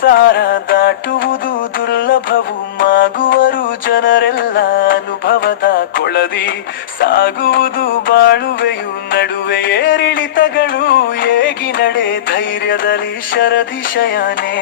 ಸಂಸಾರ ದಾಟುವುದು ದುರ್ಲಭವು. ಮಾಗುವರು ಜನರೆಲ್ಲ ಅನುಭವದ ಕೊಳದಿ. ಸಾಗುವುದು ಬಾಳುವೆಯು ನಡುವೆ ಏರಿಳಿತಗಳು. ಏಗಿ ನಡೆ ಧೈರ್ಯದಲ್ಲಿ ಶರದಿಶಯನೇ.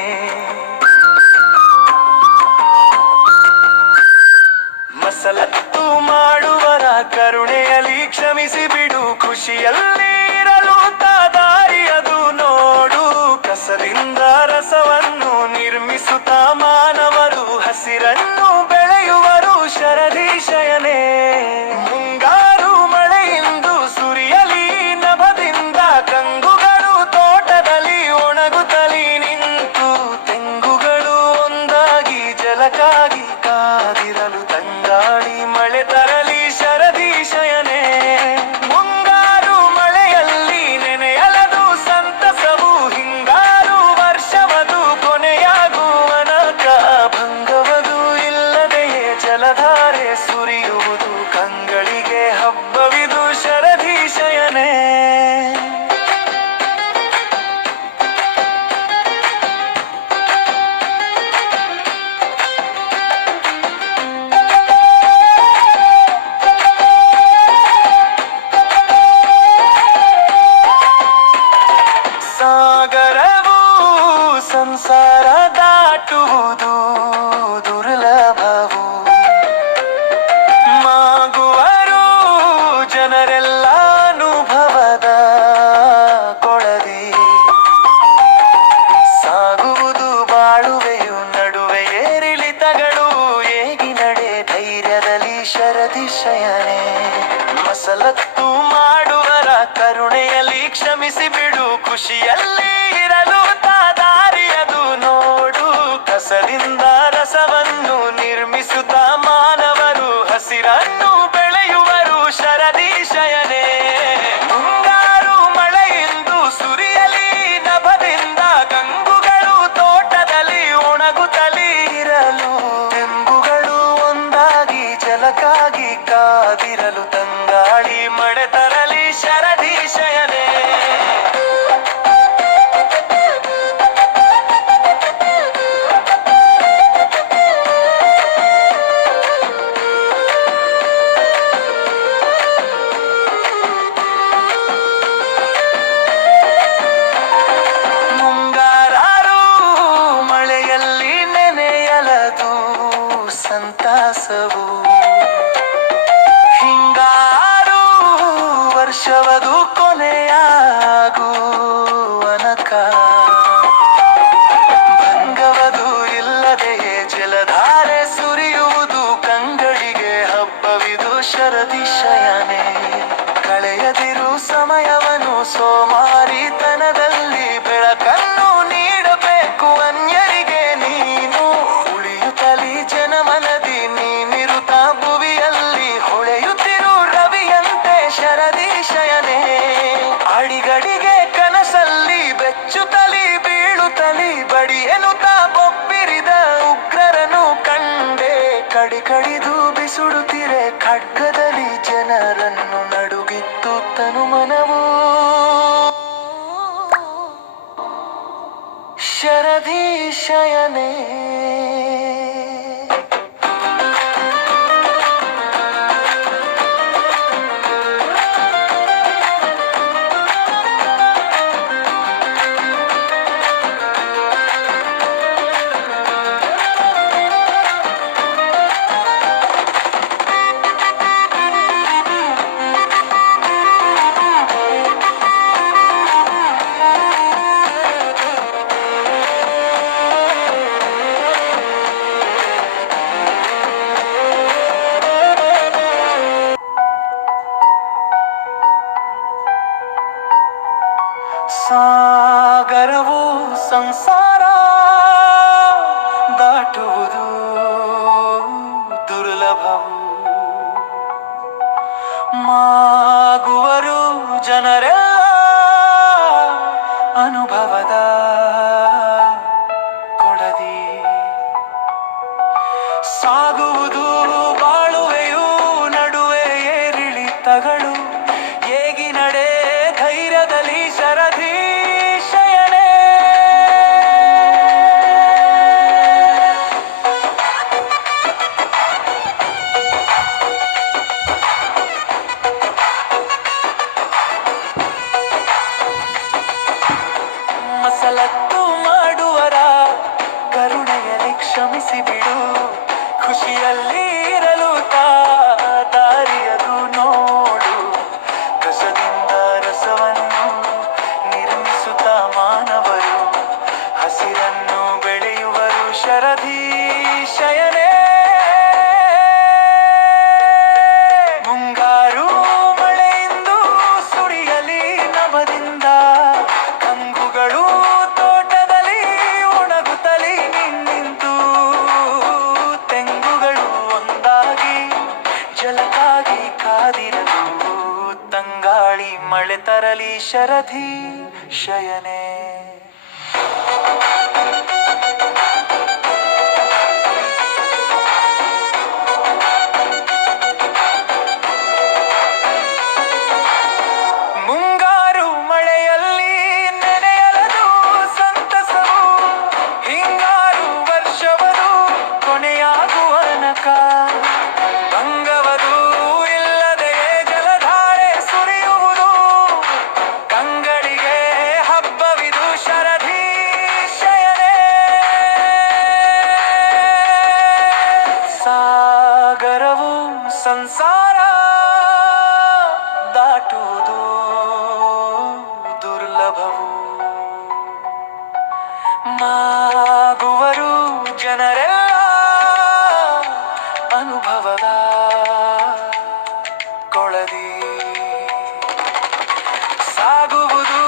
ಮಸಲತ್ತು ಮಾಡುವರ ಕರುಣೆಯಲ್ಲಿ ಕ್ಷಮಿಸಿ ಬಿಡು. ಖುಷಿಯಲ್ಲಿ ಇರಲು ದಾರಿಯದು ನೋಡು. ಕಸದಿಂದ ರಸವನ್ನು ನಿರ್ಮಿಸುತ್ತ ಮಾನವರು ಹಸಿರನ್ನು ಬೆಳೆಯುವರು ಶರದಿಶಯನೇ. ಮುಂಗಾರು ಮಳೆಯಿಂದು ಸುರಿಯಲಿ ನಭದಿಂದ ಕಂಗುಗಳು ತೋಟದಲ್ಲಿ ಒಣಗುತ್ತಲಿ ನಿಂತು. ತೆಂಗುಗಳು ಒಂದಾಗಿ ಜಲಕ್ಕಾಗಿ ಕಾದಿರಲು ತಂಗಾಳಿ ಮಳೆ ತರಲಿ ಶರದಿಶಯನೇ. ಮುಂಗಾರು ಮಳೆಯಲ್ಲಿ ನೆನೆಯಲದು ಸಂತಸವು. ಹಿಂಗಾರು ವರ್ಷವದು ಕೊನೆಯಾಗುವನಕ. ಭಂಗವದು ಇಲ್ಲದೆಯೇ ಜಲಧಾರೆ ಸುರಿಯುವುದು. ಕಂಗಳಿಗೆ ಹಬ್ಬವಿದು ಶರದಿಶಯನೇ. ಸಾಗರವು ಸಂಸಾರ ದಾಟುವುದು ದುರ್ಲಭವು. ಮಾಗುವರು ಜನರೆಲ್ಲ ಅನುಭವದ ಕೊಳದಿ. ಸಾಗುವುದು ಬಾಳುವೆಯು ನಡುವೆ ಏರಿಳಿತಗಳು. ಏಗಿ ನಡೆ ಧೈರ್ಯದಲ್ಲಿ ಶರದಿಶಯನೇ. ಮಸಲತ್ತು ಮಾಡುವರ ಕರುಣೆಯಲ್ಲಿ ಕ್ಷಮಿಸಿ ಬಿಡು. ಖುಷಿಯಲ್ಲಿ ಇರಲು ದಾರಿಯದು ನೋಡು. ಕಸದಿಂದ ರಸವನ್ನು ನಿರ್ಮಿಸುತ್ತ ಮಾನವರು ಹಸಿರನ್ನು ಬೆಳೆಯುವರು ಶರದಿಶಯನೇ. ಮುಂಗಾರು ಮಳೆಯಿಂದು ಸುರಿಯಲಿ ನಭದಿಂದ ಕಂಗುಗಳು ತೋಟದಲ್ಲಿ ಒಣಗುತ್ತಲಿ ಇರಲು. ತೆಂಗುಗಳು ಒಂದಾಗಿ ಜಲಕ್ಕಾಗಿ ಕಾದಿರಲು ತಂಗಾಳಿ ಮಳೆ ತರಲಿ ಶರದಿಶಯನೇ. ಮುಂಗಾರು ಮಳೆಯಲ್ಲಿ ನೆನೆಯಲದು ಸಂತಸವು. ಹಿಂಗಾರು ವರ್ಷವದು ಕೊನೆಯಾಗುವನಕ. ಭಂಗವದು ಇಲ್ಲದೆಯೇ ಜಲಧಾರೆ ಸುರಿಯುವುದು. ಕಂಗಳಿಗೆ ಹಬ್ಬವಿದು ಶರದಿಶಯನೇ. ಕಳೆಯದಿರು ಸಮಯವನ್ನು ಸೋಮಾರಿತನದಲ್ಲಿ. ಬೆಳಕನ್ನು ನೀಡಬೇಕು ಅನ್ಯರಿಗೆ ನೀನು. ಉಳಿಯುತ್ತಲಿ ಜನಮನದಿ ನೀನಿರುತ್ತ ಭುವಿಯಲ್ಲಿ. ಹೊಳೆಯುತ್ತಿರು ರವಿಯಂತೆ ಶರದಿಶಯನೇ. ಅಡಿಗಡಿಗೆ ಕನಸಲ್ಲಿ ಬೆಚ್ಚುತ್ತಲಿ ಬೀಳುತ್ತಲಿ. ಬಡಿ ಎನ್ನುತ್ತ ಬೊಬ್ಬಿರಿದ ಉಗ್ರರನು ಕಂಡೆ. ಕಡಿದು ಬಿಸುಡುತ್ತಿರೆ ಖಡ್ಗದಲ್ಲಿ ಜನರನ್ನು ನಡುಗಿತ್ತು ತನುಮನವು. ಶರದಿಶಯನೇ. ಸಾಗರವು ಸಂಸಾರ ದಾಟುವುದು ದುರ್ಲಭವು. ಮಾಗುವರು ಜನರೆಲ್ಲ ಅನುಭವದ ಕೊಳದಿ. ಸಾಗುವುದು ಬಾಳುವೆಯು ನಡುವೆ ಏರಿಳಿತಗಳು. ಏಗಿ ನಡೆ ಧೈರ್ಯದಲ್ಲಿ ಶರದಿಶಯನೇ. ಮಳೆ ತರಲಿ ಶರಧಿ ಶಯನೆ. ಮುಂಗಾರು ಮಳೆಯಲ್ಲಿ ನೆನೆಯಲದು ಸಂತಸವು, ಹಿಂಗಾರು ವರ್ಷವದು ಕೊನೆಯಾಗುವನಕ. ಅಂಗವದು ಇಲ್ಲದೆಯೇ ಜಲಧಾರೆ ಸುರಿಯುವುದು, ಕಂಗಳಿಗೆ ಹಬ್ಬವಿದು ಶರಧಿ ಶಯನೆ. ಸಾಗರವು ಸಂಸಾರ ದಾಟುವುದು ದುರ್ಲಭವು, ಮಾಗುವರು ಜನರೆಲ್ಲ ಅನುಭವದ ಕೊಳದಿ. ಸಾಗುವುದು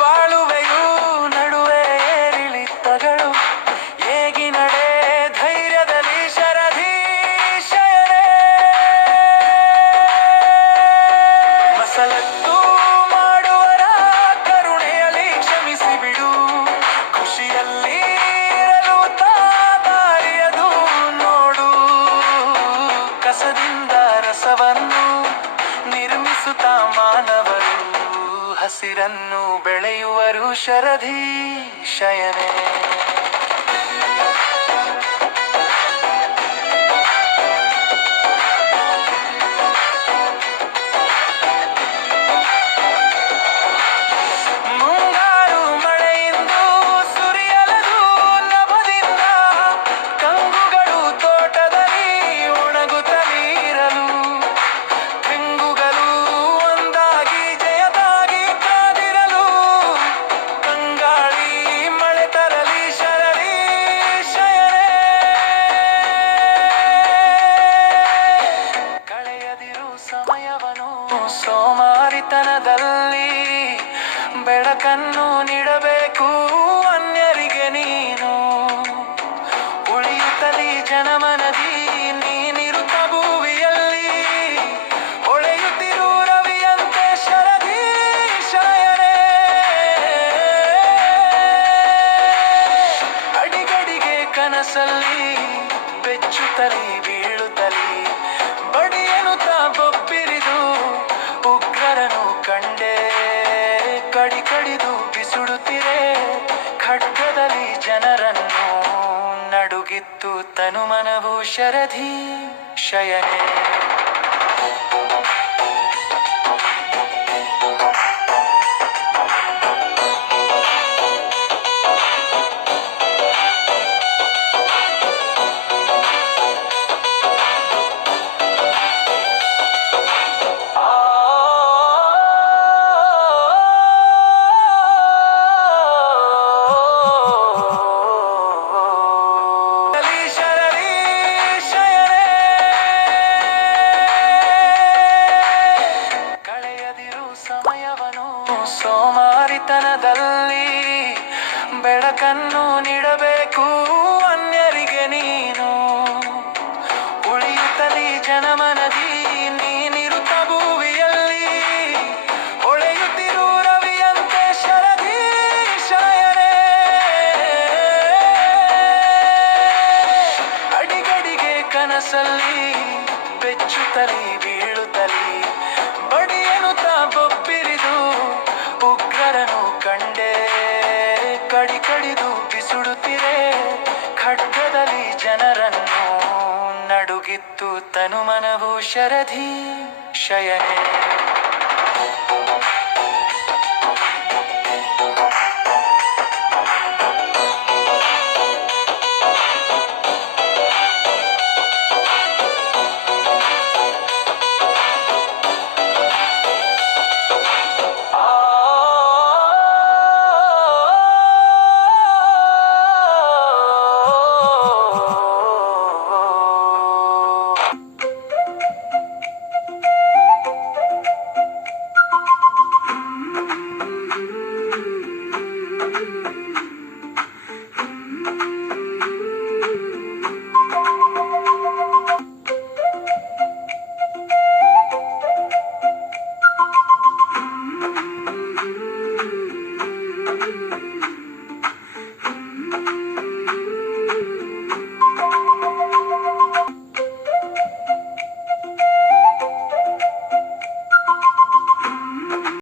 ಬಾಳುವೆಯು ನಡುವೆ ಏರಿಳಿತಗಳು, ಏಗಿ ನಡೆ ಧೈರ್ಯದಲ್ಲಿ ಶರಧಿ ಶಯನೆ. ಮಸಲತ್ತು ಮಾಡುವರ ಕರುಣೆಯಲ್ಲಿ ಕ್ಷಮಿಸಿ ಬಿಡು, ಖುಷಿಯಲ್ಲಿ ಇರಲು ದಾರಿಯದು ನೋಡು. ಕಸದಿಂದ ರಸವನ್ನು ನಿರ್ಮಿಸುತ್ತಾ ಮಾನವರು ಹಸಿರನ್ನು ಬೆಳೆಯುವರು ಶರಧಿ ಶಯನೆ. ಮುಂಗಾರು ಮಳೆಯಿಂದ ಸುರಿಯಲದು ನಭದಿಂದ, ಕಂಗುಗಳು ತೋಟದಲ್ಲಿ ಒಣಗುತ್ತಲಿರಲು. ತೆಂಗುಗಳು ಒಂದಾಗಿ ಜಯದಾಗಿ ಕಾದಿರಲು, ಕಂಗಾಳಿ ಮಳೆ ತರಲಿ ಶರಧಿ ಶಯನೆ. ಕಳೆಯದಿರು ಸಮಯವನ್ನು ಸೋಮಾರಿತನದಲ್ಲಿ, ಬೆಳಕನ್ನು ನೀಡಬೇಕು ಅನ್ಯರಿಗೆ ನೀನು. ಉಳಿಯುತ್ತಲಿ ಜನಮನದಿ ನೀನಿರುತ್ತ ಭೂವಿಯಲ್ಲಿ, ಹೊಳೆಯುತ್ತಿರು ರವಿಯಂತೆ ಶರಧಿ ಶಯನೆ. ಅಡಿಗಡಿಗೆ ಕನಸಲ್ಲಿ ಬೆಚ್ಚುತ್ತಲಿ ಬೀಳುತ್ತಲಿ, ಬಡಿಯನುತ್ತ ಬೊಬ್ಬಿರಿದು ಉಗ್ರರನು ಕಂಡೆ. ಕಡಿ ಕಡಿದು ಬಿಸುಡುತ್ತಿರೆ ಖಡ್ಗದಲ್ಲಿ ಜನರನ್ನು, ನಡುಗಿತ್ತು ತನುಮನವು ಶರಧಿ ಶಯನೆ. ಶರಧಿ ಶಯನೆ. ಕಳೆಯದಿರು ಸಮಯವನ್ನು ಸೋಮಾರಿತನದಲ್ಲಿ, ಬೆಳಕನ್ನು ನೀಡಬೇಕು ಅನ್ಯರಿಗೆ ನೀನು. ಉಳಿಯುತ್ತಲಿ ಜನಮನದಿ ನೀನಿರುತ್ತ ಭೂವಿಯಲ್ಲಿ, ಹೊಳೆಯುತ್ತಿರು ರವಿಯಂತೆ ಶರಧಿ ಶಯನೆ. ಅಡಿಗಡಿಗೆ ಕನಸಲ್ಲಿ ಬೆಚ್ಚುತ್ತಲಿ ಬೀಳುತ್ತಲಿ, ಬಡಿಯನುತ್ತ ಬೊಬ್ಬಿರಿದು ಉಗ್ರರನು ಕಂಡೆ. ಕಡಿ ಕಡಿದು ಬಿಸುಡುತ್ತಿರೆ ಖಡ್ಗದಲ್ಲಿ ಜನರನ್ನು, ನಡುಗಿತ್ತು ತನುಮನವು ಶರಧಿ ಶಯನೆ.